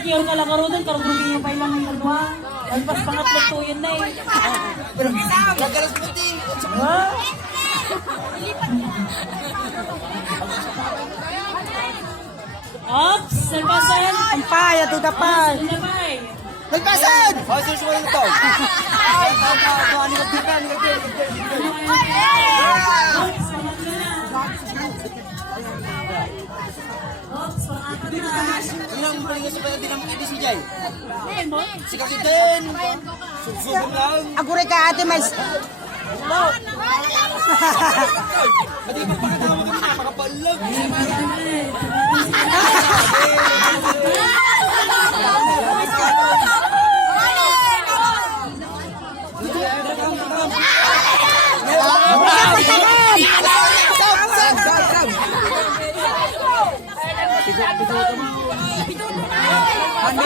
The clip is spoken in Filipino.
kiyor ka lang karoon, karugugin yung pailang ng kadwa. Alpas pangatlo to yun na eh. Nagalas puti. Ha? Ops, salpasan. Ampay, ato dapat. Salapay. Nagpasan! Ay, susunod ito. Ay, ano ka dito? Ano ka dito? Ops, pangatlo na. Ops, pangatlo na. Yun ang palingas sa pala din ang ibig si Jay. Si Kapitan. Sugsugong lang. Agure ka ate mais. Pati magpakatama kami na makapalag. Ano